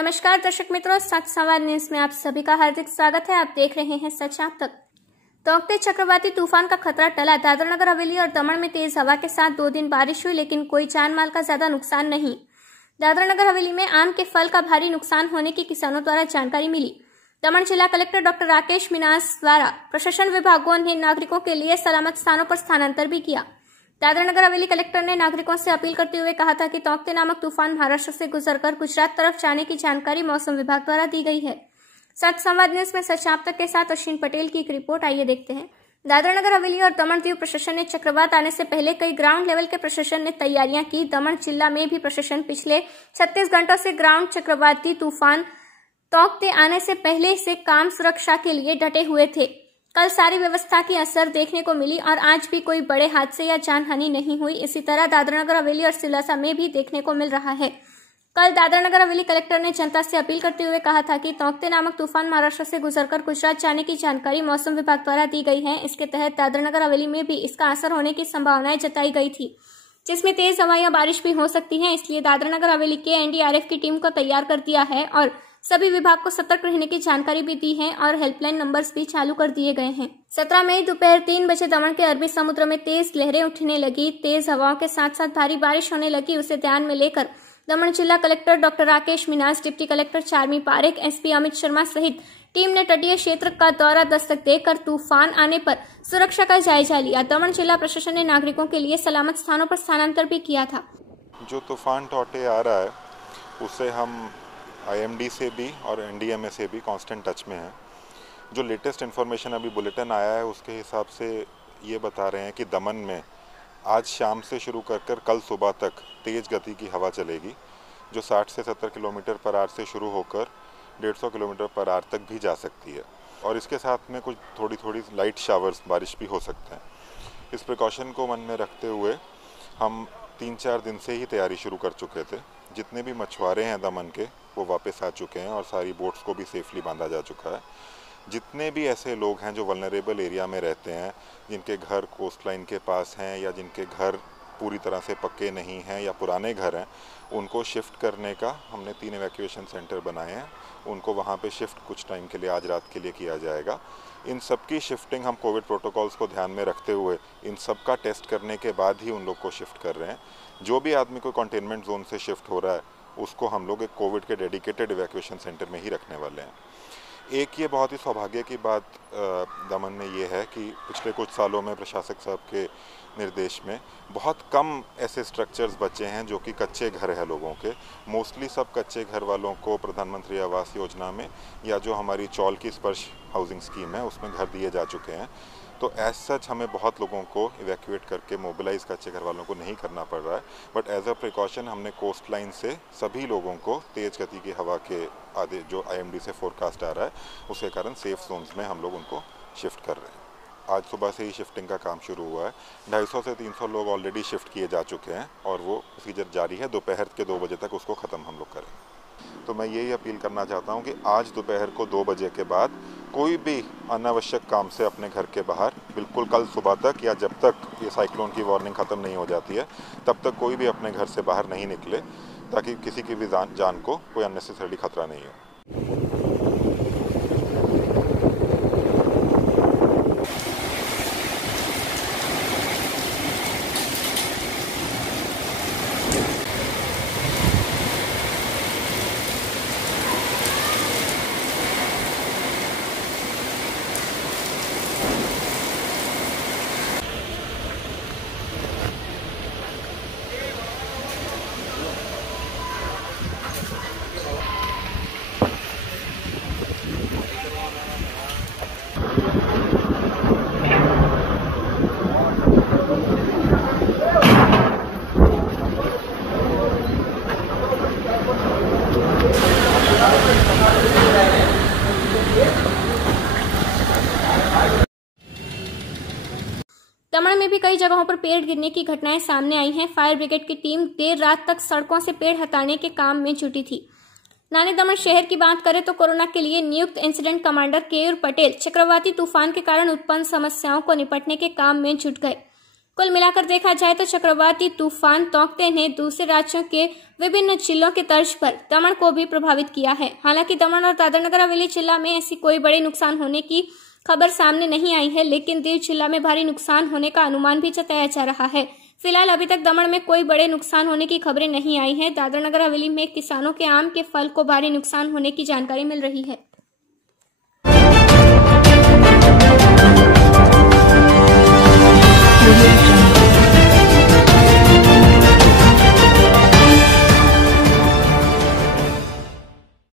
नमस्कार दर्शक मित्रों, सच संवाद न्यूज में आप सभी का हार्दिक स्वागत है। आप देख रहे हैं सच आप तक। तौकते चक्रवाती तूफान का खतरा टला। दादरा नगर हवेली और दमन में तेज हवा के साथ 2 दिन बारिश हुई, लेकिन कोई जान माल का ज्यादा नुकसान नहीं। दादरा नगर हवेली में आम के फल का भारी नुकसान होने की किसानों द्वारा जानकारी मिली। दमन जिला कलेक्टर डॉक्टर राकेश मीनास द्वारा प्रशासन विभागों ने नागरिकों के लिए सलामत स्थानों पर स्थानांतर भी किया। दादरा नगर हवेली कलेक्टर ने नागरिकों से अपील करते हुए कहा था कि तौकते नामक तूफान महाराष्ट्र से गुजरकर गुजरात तरफ जाने की जानकारी मौसम विभाग द्वारा दी गई है। सच संवाद न्यूज में सच आप तक के साथ अश्विन पटेल की एक रिपोर्ट, आइए देखते हैं। दादरा नगर हवेली और दमन दीव प्रशासन ने चक्रवात आने से पहले कई ग्राउंड लेवल के प्रशासन ने तैयारियां की। दमन जिला में भी प्रशासन पिछले 36 घंटों से ग्राउंड चक्रवाती तूफान तौकते आने से पहले से काम सुरक्षा के लिए डटे हुए थे। कल सारी व्यवस्था की असर देखने को मिली और आज भी कोई बड़े हादसे या जानहानि नहीं हुई। इसी तरह दादरा नगर हवेली और सिलवासा में भी देखने को मिल रहा है। कल दादरा नगर हवेली कलेक्टर ने जनता से अपील करते हुए कहा था कि तौकते नामक तूफान महाराष्ट्र से गुजरकर गुजरात जाने की जानकारी मौसम विभाग द्वारा दी गई है। इसके तहत दादरा नगर हवेली में भी इसका असर होने की संभावनाएं जताई गई थी, जिसमें तेज हवा या बारिश भी हो सकती है। इसलिए दादरा नगर हवेली के एनडीआरएफ की टीम को तैयार कर दिया है और सभी विभाग को सतर्क रहने की जानकारी भी दी है और हेल्पलाइन नंबर्स भी चालू कर दिए गए हैं। 17 मई दोपहर 3 बजे दमन के अरबी समुद्र में तेज लहरें उठने लगी। तेज हवाओं के साथ साथ भारी बारिश होने लगी। उसे ध्यान में लेकर दमन जिला collector doctor Rakesh Meenas, deputy collector Charmi Parekh, SP Amit Sharma सहित टीम ने तटीय क्षेत्र का दौरा दस्तक देकर तूफान आने पर सुरक्षा का जायजा लिया। दमन जिला प्रशासन ने नागरिकों के लिए सलामत स्थानों पर स्थानांतर भी किया था। जो तूफान टौटे आ रहा है उससे हम IMD से भी और NDMA से भी कांस्टेंट टच में हैं। जो लेटेस्ट इन्फॉर्मेशन अभी बुलेटिन आया है उसके हिसाब से ये बता रहे हैं कि दमन में आज शाम से शुरू कर कल सुबह तक तेज़ गति की हवा चलेगी, जो 60 से 70 किलोमीटर पर आवर से शुरू होकर 150 किलोमीटर पर आवर तक भी जा सकती है। और इसके साथ में कुछ थोड़ी लाइट शावर्स, बारिश भी हो सकते हैं। इस प्रिकॉशन को मन में रखते हुए हम 3-4 दिन से ही तैयारी शुरू कर चुके थे। जितने भी मछुआरे हैं दमन के वो वापस आ चुके हैं और सारी बोट्स को भी सेफली बांधा जा चुका है। जितने भी ऐसे लोग हैं जो वल्नरेबल एरिया में रहते हैं, जिनके घर कोस्ट लाइन के पास हैं या जिनके घर पूरी तरह से पक्के नहीं हैं या पुराने घर हैं, उनको शिफ्ट करने का हमने 3 इवैक्यूएशन सेंटर बनाए हैं। उनको वहाँ पे शिफ्ट कुछ टाइम के लिए, आज रात के लिए किया जाएगा। इन सब की शिफ्टिंग हम कोविड प्रोटोकॉल्स को ध्यान में रखते हुए इन सब का टेस्ट करने के बाद ही उन लोग को शिफ्ट कर रहे हैं। जो भी आदमी को कंटेनमेंट जोन से शिफ्ट हो रहा है उसको हम लोग एक कोविड के डेडिकेटेड इवैक्यूएशन सेंटर में ही रखने वाले हैं। एक ये बहुत ही सौभाग्य की बात दमन में ये है कि पिछले कुछ सालों में प्रशासक साहब के निर्देश में बहुत कम ऐसे स्ट्रक्चर्स बचे हैं जो कि कच्चे घर है लोगों के। मोस्टली सब कच्चे घर वालों को प्रधानमंत्री आवास योजना में या जो हमारी चौल की स्पर्श हाउसिंग स्कीम है उसमें घर दिए जा चुके हैं। तो एज सच हमें बहुत लोगों को इवैक्यूएट करके मोबिलाइज कच्चे घर वालों को नहीं करना पड़ रहा है, बट एज अ प्रिकॉशन हमने कोस्ट लाइन से सभी लोगों को तेज़ गति की हवा के आधे जो IMD से फोरकास्ट आ रहा है उसके कारण सेफ जोन्स में हम लोग उनको शिफ्ट कर रहे हैं। आज सुबह से ही शिफ्टिंग का काम शुरू हुआ है। 250 से 300 लोग ऑलरेडी शिफ्ट किए जा चुके हैं और वो प्रोसीजर जारी है। दोपहर के 2 बजे तक उसको ख़त्म हम लोग करें। तो मैं यही अपील करना चाहता हूँ कि आज दोपहर को 2 बजे के बाद कोई भी अनावश्यक काम से अपने घर के बाहर, बिल्कुल कल सुबह तक या जब तक ये साइक्लोन की वार्निंग ख़त्म नहीं हो जाती है तब तक कोई भी अपने घर से बाहर नहीं निकले, ताकि किसी की भी जान को कोई अननेसेसरी खतरा नहीं हो। दमन में भी कई जगहों पर पेड़ गिरने की घटनाएं सामने आई हैं। फायर ब्रिगेड की टीम देर रात तक सड़कों से पेड़ हटाने के काम में जुटी थी। नानी दमन शहर की बात करें तो कोरोना के लिए नियुक्त इंसिडेंट कमांडर केयूर पटेल चक्रवाती तूफान के कारण उत्पन्न समस्याओं को निपटने के काम में जुट गए। कुल मिलाकर देखा जाए तो चक्रवाती तूफान तौकते ने दूसरे राज्यों के विभिन्न जिलों के तर्ज पर दमन को भी प्रभावित किया है। हालांकि दमन और दादरा नगर हवेली जिला में ऐसी कोई बड़े नुकसान होने की खबर सामने नहीं आई है, लेकिन दीव जिला में भारी नुकसान होने का अनुमान भी जताया जा रहा है। फिलहाल अभी तक दमन में कोई बड़े नुकसान होने की खबरें नहीं आई हैं। दादरा नगर हवेली में किसानों के आम के फल को भारी नुकसान होने की जानकारी मिल रही है।